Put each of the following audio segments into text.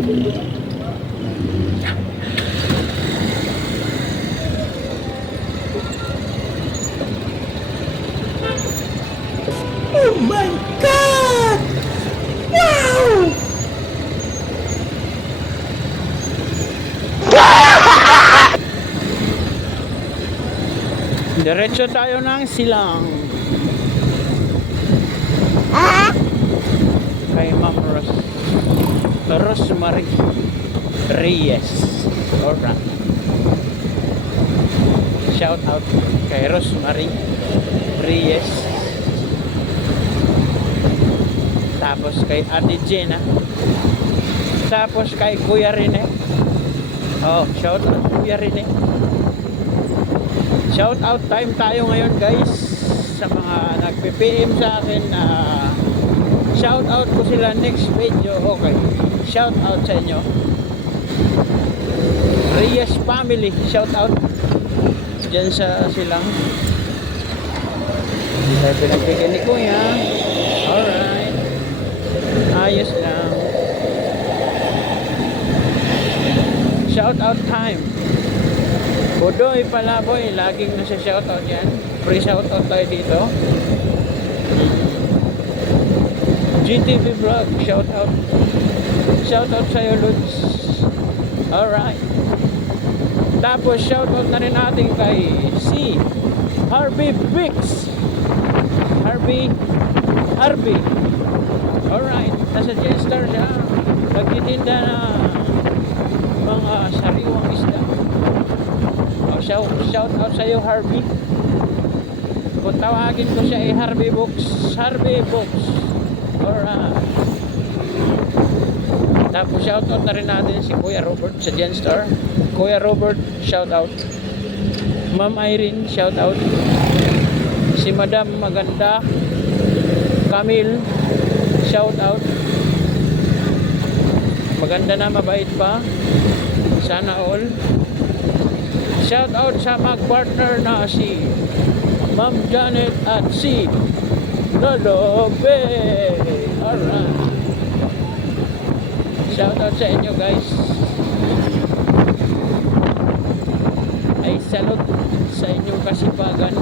Oh my God! Wow! Diretso tayo ng silang kay Ma'am Rosemary Reyes. Alright. Shout out kay Rosemary Reyes. Tapos kay Ate Jenna. Tapos kay Kuya Rene. Oh, shout out Kuya Rene. Shout out time tayo ngayon guys sa mga nagpe-PM sa akin na shout out ko sila next video. Okay, shout out sa inyo. Reyes family, shout out dyan sa silang hindi tayo pinagbigyan ni Kuya. Alright, ayos lang. Shout out time. Budoy Palaboy, laging nasa shoutout yan. Free shoutout tayo dito. GTV Vlog, shoutout. Shoutout sa'yo, Lutz. Alright. Tapos shoutout na rin natin kay si Harvey Bix. Harvey. Alright. Nasa Jetstar siya. Nagtitinda na mga sariwang isda. Shout out sa iyo, Harvey. Kung tawagin ko siya ay Harvey Books. Alright. Tapos shout out na rin natin si Kuya Robert sa Jetstar. Kuya Robert, shout out. Ma'am Irene, shout out. Si Madam Maganda Camille, shout out. Maganda na, mabait pa. Sana all. Shout out sa mag-partner na si Ma'am Janet at si Lolo B. Alright. Shout out sa inyo guys. Ay salute sa inyong kasipagan.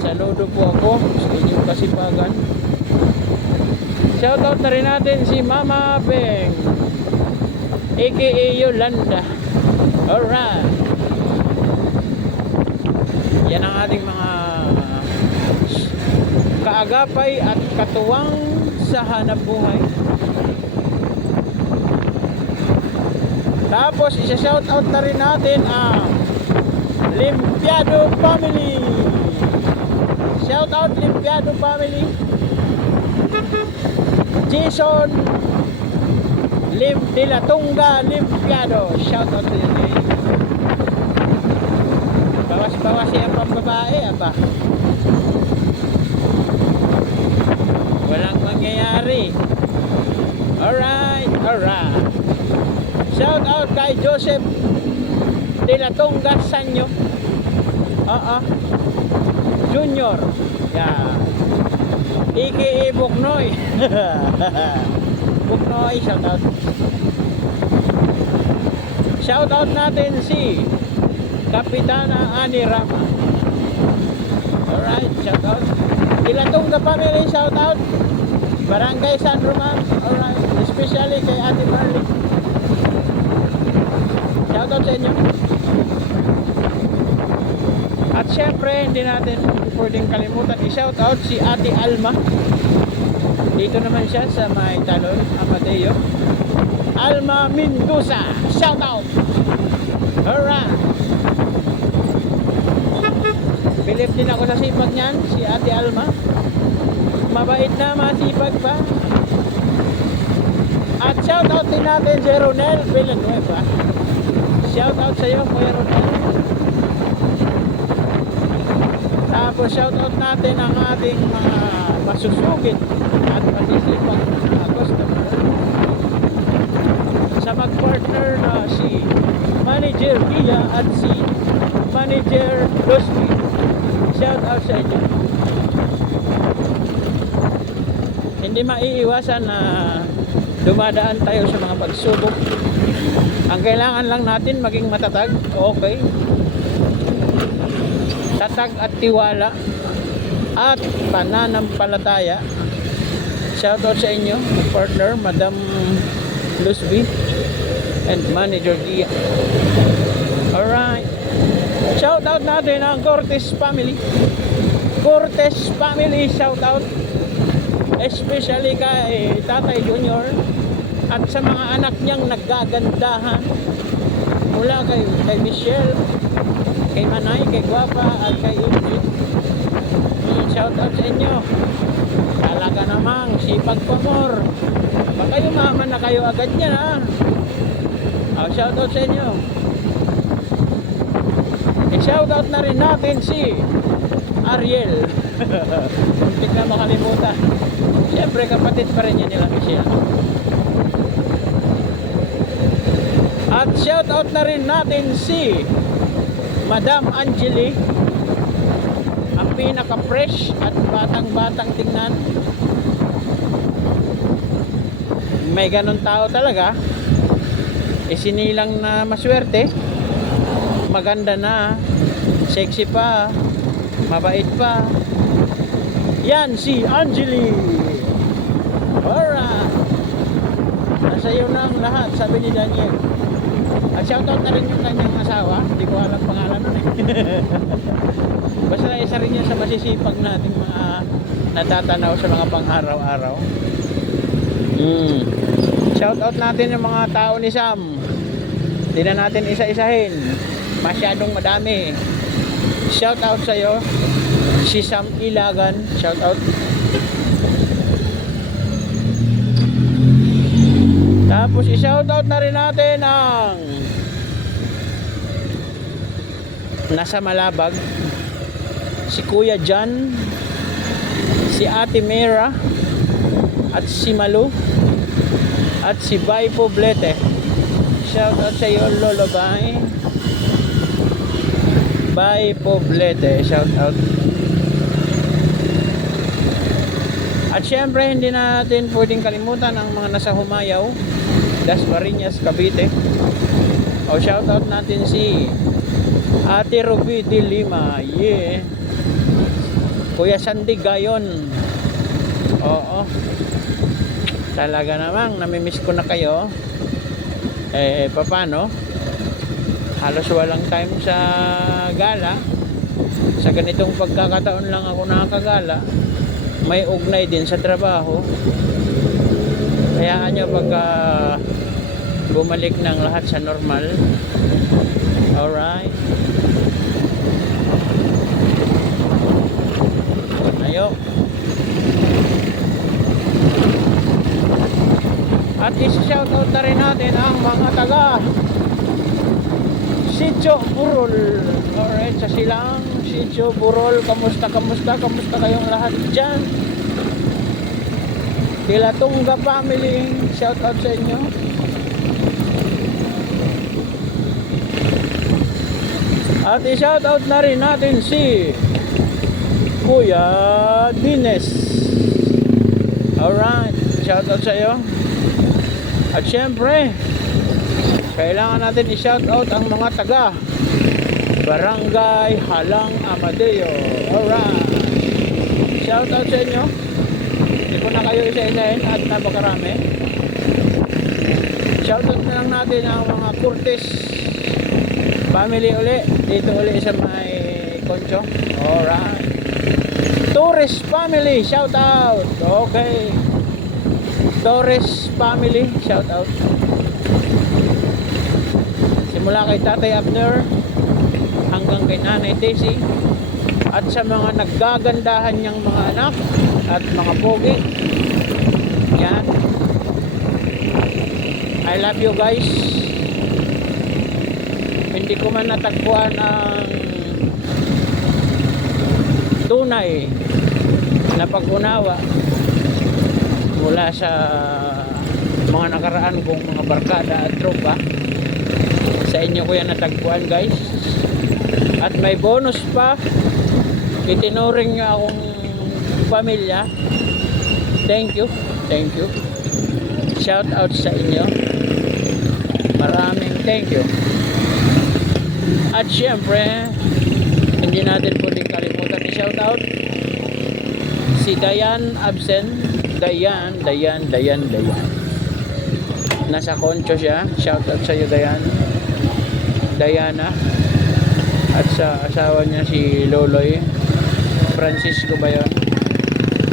Saludo po ako sa inyong kasipagan. Shout out na rin natin si Mama Beng aka Yolanda. Alright. Yan ang ating mga kaagapay at katuwang sa hanap buhay. Tapos isa-shout out na rin natin ang Limpiado Family. Shout out Limpiado Family. Jason Lim de la Tunga Limpiado. Shout out sa iyo guys. Bawas-bawas yung pambabae, aba. Walang mangyayari. Alright. Shout out kay Joseph de la Tonga Sanyo. Junior. Yeah. aka Buknoy. Buknoy, shout out. Shout out natin si Kapitana Ani Rama. Alright, shout out. Dilatong the family, shout out. Barangay San Roman. Alright, especially kay Ate Marley. Shout out sa inyo. At syempre, hindi natin pwedeng kalimutan i-shout out si Ate Alma. Dito naman siya sa may Talon, Amadeo. Alma Mendoza, shout out. Alright. Believe din ako sa sipag niyan, si Ate Alma. Mabait na, masipag pa. At shout out din natin si Ronel Villanueva. Shout out sa iyo, Kuya Ronel. Tapos shout out natin ang ating mga masusugid at masisipag na customer. Sa mag-partner na si Manager Villa at si Manager Losby. Shout out sa inyo. Hindi maiiwasan na dumadaan tayo sa mga pagsubok. Ang kailangan lang natin maging matatag. Okay. Tatag at tiwala at pananampalataya. Shoutout sa inyo, partner, Madam Luzby and Manager Gia. Alright. Shoutout natin ang Cortez family. Cortez family, shoutout. Especially kay Tatay Junior at sa mga anak niyang naggagandahan. Mula kay Michelle, kay Manay, kay Guapa at kay Ingrid. Shoutout sa inyo. Talaga namang sipag pamor. Baka yumaman na kayo agad yan, ha. Shoutout sa inyo. I-shoutout na rin natin si Ariel. Muntik na makalimutan. Siyempre kapatid pa rin yan nila Michelle. At shoutout na rin natin si Madam Angeli, ang pinaka-fresh at batang-batang tingnan. May ganun tao talaga. Isinilang na maswerte, maganda na, sexy pa, mabait pa. Yan si Angeli. Alright. Nasa iyo na ang lahat, sabi ni Daniel. At shoutout na rin yung kanyang asawa. Hindi ko alam pangalan nun eh. Basta isa rin yan sa masisipag nating mga natatanaw sa mga pang-araw-araw. Shoutout natin yung mga tao ni Sam. Hindi na natin isa-isahin. Masyadong madami. Shoutout sa iyo si Sam Ilagan. Shoutout. Tapos i-shoutout na rin natin ang nasa Malabag, si Kuya John, si Ate Mera, at si Malu, at si Bay Poblete. Shoutout sa iyo, Lolo Bay. Bay Poblete, shoutout. At syempre hindi natin pwedeng kalimutan ang mga nasa Humayaw, Dasmariñas, Cavite. Shoutout natin si Ate Ruby de Lima, yeah. Kuya Sandy Gayon. Oo. Talaga namang namimiss ko na kayo. Paano? Halos walang time sa gala. Sa ganitong pagkakataon lang ako nakakagala. May ugnay din sa trabaho. Hayaan nyo pagka bumalik ng lahat sa normal. Alright. Ayo. At isi-shoutout na rin natin ang mga taga Sitio Burol. Alright, sa Silang Sitio Burol. Kamusta kayong lahat dyan? Kilatunga family, shoutout sa inyo. At i-shoutout na rin natin si Kuya Dines. Alright, shoutout sa iyo. At syempre, kailangan natin i-shoutout ang mga taga Barangay Halang Amadeo. Alright, shoutout sa inyo. Hindi ko na kayo isa-isahin at napakarami. Shoutout na lang natin ang mga Cortez family uli. Dito uli sa may Concho. Alright. Torres family, shoutout. Okay. Torres family, shoutout. Simula kay Tatay Abner hanggang kay Nanay Daisy at sa mga naggagandahan niyang mga anak at mga pogi. Yan. I love you guys. Hindi ko man natagpuan ang tunay na pag-unawa mula sa mga nakaraan kong mga barkada at tropa. Sa inyo ko yan natagpuan guys. At may bonus pa, itinuring nyo akong pamilya. Thank you. Shout out sa inyo. Maraming thank you. At syempre, hindi natin pwedeng kalimutan i-shout out si Dayan Absen. Dayan. Nasa Concho siya. Shout out sa iyo, Dayan. Diana. At sa asawa niya si Loloy Francisco ba yun?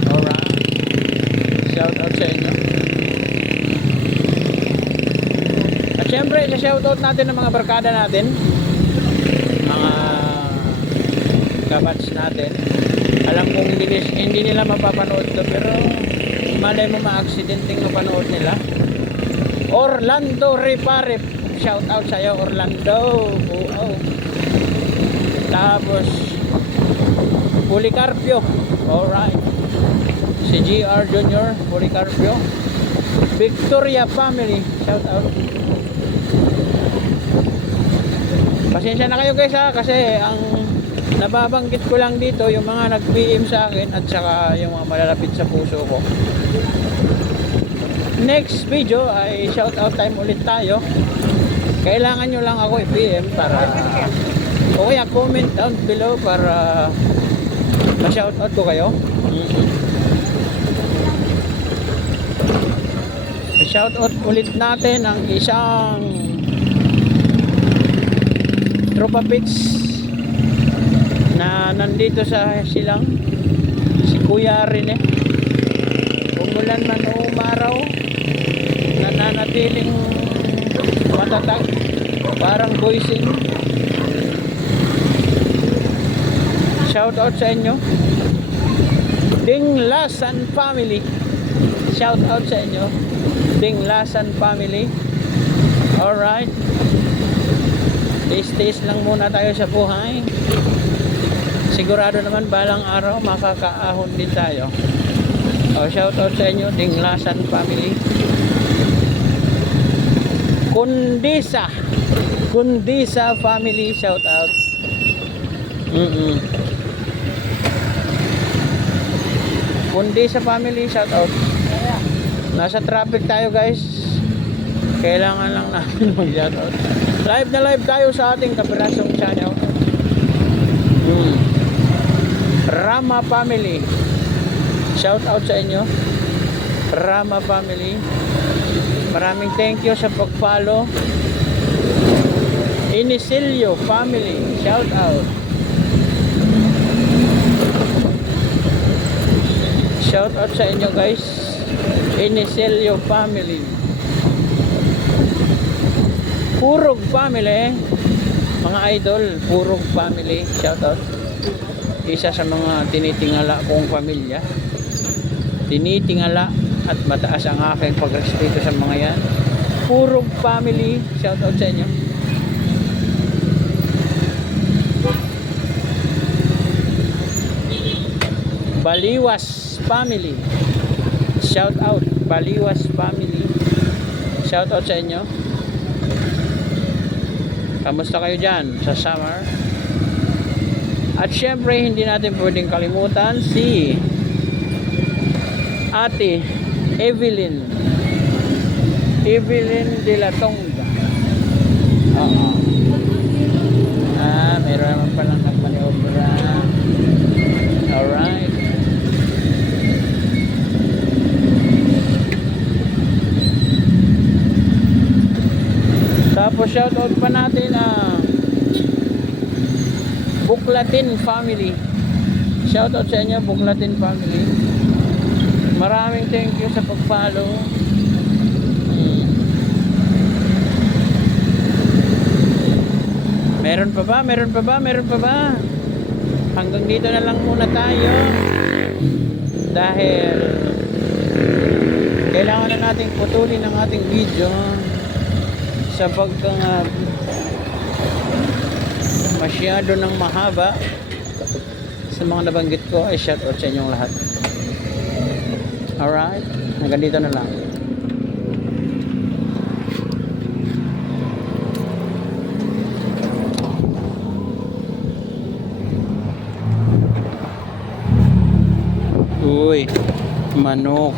Alright. Shout out sa inyo. At syempre, shout out natin ng mga barkada natin, mga kabats natin. Alam kong hindi nila mapapanood to, pero malay mo ma-accidenting mapanood nila. Orlando Riparip, shout out sa iyo, Orlando. Oh. Tapos Policarpio, alright. Si GR Junior Policarpio. Victoria family, shout out. Pasensya na kayo guys ha, kasi ang nababanggit ko lang dito yung mga nag-PM sa akin at saka yung mga malalapit sa puso ko. Next video ay shout out time ulit tayo. Kailangan nyo lang ako i-PM para o kaya comment down below para ma-shout out ko kayo. Shout out ulit natin ang isang Tropa Pits na nandito sa silang, si Kuya Rene. Umulan man o umaraw, nananatiling matatag, parang boysing. Shout out sa inyo. Dinglasan family, shout out sa inyo. Dinglasan family. Alright, tiis lang muna tayo sa buhay. Sigurado naman balang araw makakaahon din tayo. Shout out sa inyo, Dinglasan family. Kundisa family, shout out. Kundisa family, shout out. Nasa traffic tayo guys, kailangan lang natin mag-shout out. Live na live tayo sa ating kapirasong channel. Rama family, shout out sa inyo, Rama family. Maraming thank you sa pag-follow. Inisilio family, shout out. Shout out sa inyo guys, Inisilio family. Purog family, mga idol, Purog family, shout out. Isa sa mga tinitingala kong pamilya. Tinitingala at mataas ang aking pagrespeto sa mga yan. Purog family, shout out sa inyo. Baliwas family, shout out. Baliwas family, shout out sa inyo. Kamusta kayo dyan sa summer? At syempre hindi natin pwedeng kalimutan si Ate Evelyn de la Tonga. Meron naman palang nagmaniobra. Alright. Tapos shoutout pa natin ang Buklatin family. Shoutout sa inyo, Buklatin family. Maraming thank you sa pag-follow. Meron pa ba? Hanggang dito na lang muna tayo. Dahil kailangan na nating putulin ang ating video sapagkat masyado ng mahaba. Sa mga nabanggit ko ay shoutout sa inyong lahat. Alright, hanggang dito na lang. Uy, manok.